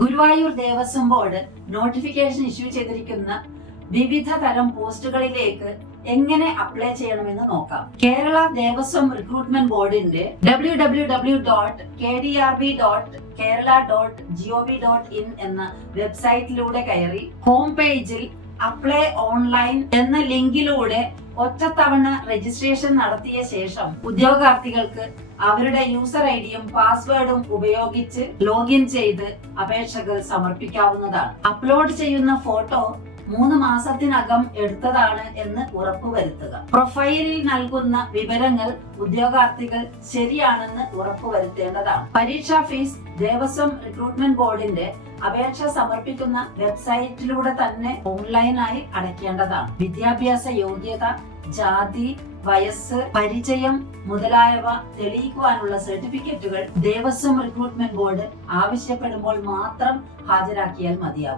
Guruvayur Devaswom board notification issue ചെയ്തിരിക്കുന്ന വിവിധ തരം പോസ്റ്റുകളിലേക്ക് എങ്ങനെ അപ്ലൈ ചെയ്യണമെന്ന് നോക്കാം. കേരള ദേവസ്വം റിക്രൂട്ട്മെന്റ് ബോർഡിന്റെ www.kdrb.kerala.gov.in എന്ന വെബ്സൈറ്റിലൂടെ കയറി ഹോം പേജിൽ അപ്ലൈ ഓൺലൈൻ എന്ന ലിങ്കിലൂടെ ഒറ്റത്തവണ രജിസ്ട്രേഷൻ നടത്തിയ ശേഷം ഉദ്യോഗാർത്ഥികൾക്ക് അവരുടെ യൂസർ ഐഡിയും പാസ്വേഡും ഉപയോഗിച്ച് ലോഗിൻ ചെയ്ത് അപേക്ഷകൾ സമർപ്പിക്കാവുന്നതാണ്. അപ്ലോഡ് ചെയ്യുന്ന ഫോട്ടോ 3 മാസത്തിനകം എടുത്തതാണ് എന്ന് ഉറപ്പുവരുത്തുക. പ്രൊഫൈലിൽ നൽകുന്ന വിവരങ്ങൾ ഉദ്യോഗാർത്ഥികൾ ശരിയാണെന്ന് ഉറപ്പുവരുത്തേണ്ടതാണ്. പരീക്ഷാ ഫീസ് ദേവസ്വം റിക്രൂട്ട്മെന്റ് ബോർഡിന്റെ അപേക്ഷ സമർപ്പിക്കുന്ന വെബ്സൈറ്റിലൂടെ തന്നെ ഓൺലൈനായി അടയ്ക്കേണ്ടതാണ്. വിദ്യാഭ്യാസ യോഗ്യത, ജാതി, വയസ്സ്, പരിചയം മുതലായവ തെളിയിക്കുവാനുള്ള സർട്ടിഫിക്കറ്റുകൾ ദേവസ്വം റിക്രൂട്ട്മെന്റ് ബോർഡ് ആവശ്യപ്പെടുമ്പോൾ മാത്രം ഹാജരാക്കിയാൽ മതിയാകും.